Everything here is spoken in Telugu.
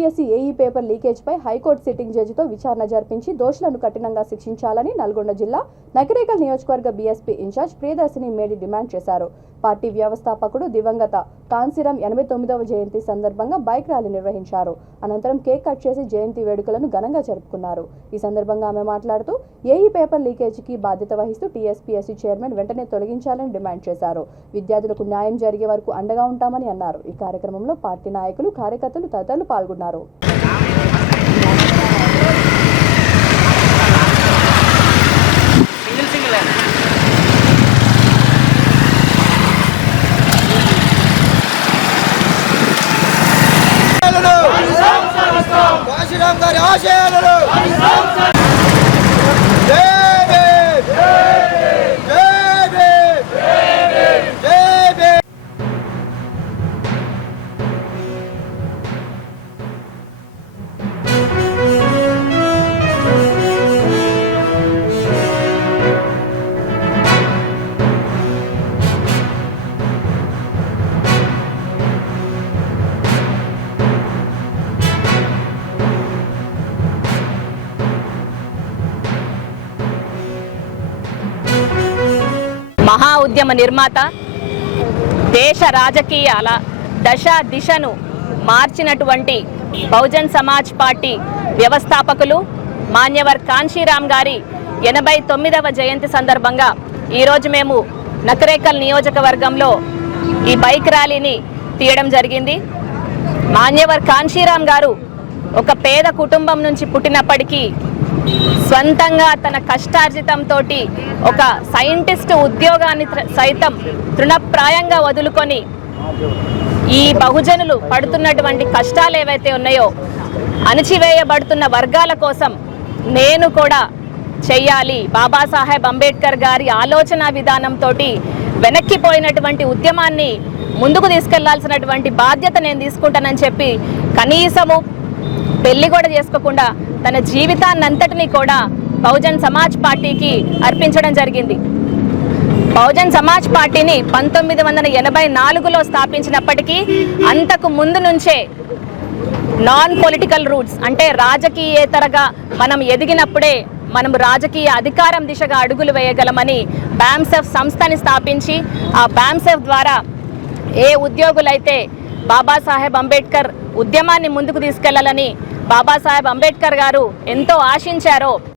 టీఎస్పీఎస్సీ ఏఈ పేపర్ లీకేజ్పై హైకోర్టు సిట్టింగ్ జడ్జితో విచారణ జరిపించి దోషులను కఠినంగా శిక్షించాలని నల్గొండ జిల్లా నకిరేకల్ నియోజకవర్గ బీఎస్పీ ఇన్ఛార్జ్ ప్రియదర్శిని మేడి డిమాండ్ చేశారు. పార్టీ వ్యవస్థాపకుడు దివంగత కాన్సీరాం 89వ జయంతి సందర్భంగా బైక్ ర్యాలీ నిర్వహించారు. అనంతరం కేక్ కట్ చేసి జయంతి వేడుకలను ఘనంగా జరుపుకున్నారు. ఈ సందర్భంగా ఆమె మాట్లాడుతూ ఏఈ పేపర్ లీకేజీకి బాధ్యత వహిస్తూ టీఎస్పీఎస్సీ చైర్మన్ వెంటనే తొలగించాలని డిమాండ్ చేశారు. విద్యార్థులకు న్యాయం జరిగే వరకు అండగా ఉంటామని అన్నారు. ఈ కార్యక్రమంలో పార్టీ నాయకులు, కార్యకర్తలు తదితరులు పాల్గొన్నారు. మహా ఉద్యమ నిర్మాత, దేశ రాజకీయాల దశ దిశను మార్చినటువంటి బహుజన్ సమాజ్ పార్టీ వ్యవస్థాపకులు మాన్యవర్ కాన్షీరాం గారి 89వ జయంతి సందర్భంగా ఈరోజు మేము నకిరేకల్ నియోజకవర్గంలో ఈ బైక్ ర్యాలీని తీయడం జరిగింది. మాన్యవర్ కాన్షీరాం గారు ఒక పేద కుటుంబం నుంచి పుట్టినప్పటికీ స్వంతంగా తన కష్టార్జితంతో ఒక సైంటిస్ట్ ఉద్యోగాన్ని సైతం తృణప్రాయంగా వదులుకొని ఈ బహుజనులు పడుతున్నటువంటి కష్టాలు ఏవైతే ఉన్నాయో అణచివేయబడుతున్న వర్గాల కోసం నేను కూడా చెయ్యాలి, బాబాసాహెబ్ అంబేద్కర్ గారి ఆలోచన విధానంతో వెనక్కిపోయినటువంటి ఉద్యమాన్ని ముందుకు తీసుకెళ్లాల్సినటువంటి బాధ్యత నేను తీసుకుంటానని చెప్పి కనీసము పెళ్లి కూడా చేసుకోకుండా తన జీవితాన్నంతటినీ కూడా బహుజన్ సమాజ్ పార్టీకి అర్పించడం జరిగింది. బహుజన్ సమాజ్ పార్టీని 1984లో స్థాపించినప్పటికీ అంతకు ముందు నుంచే నాన్ పొలిటికల్ రూట్స్ అంటే రాజకీయేతరగా మనం ఎదిగినప్పుడే మనం రాజకీయ అధికారం దిశగా అడుగులు వేయగలమని బ్యామ్సెఫ్ సంస్థని స్థాపించి ఆ బ్యామ్సెఫ్ ద్వారా ఏ ఉద్యోగులైతే బాబాసాహెబ్ అంబేద్కర్ ఉద్యమాన్ని ముందుకు తీసుకెళ్లాలని బాబాసాహెబ్ అంబేద్కర్ గారు ఎంతో ఆశించారో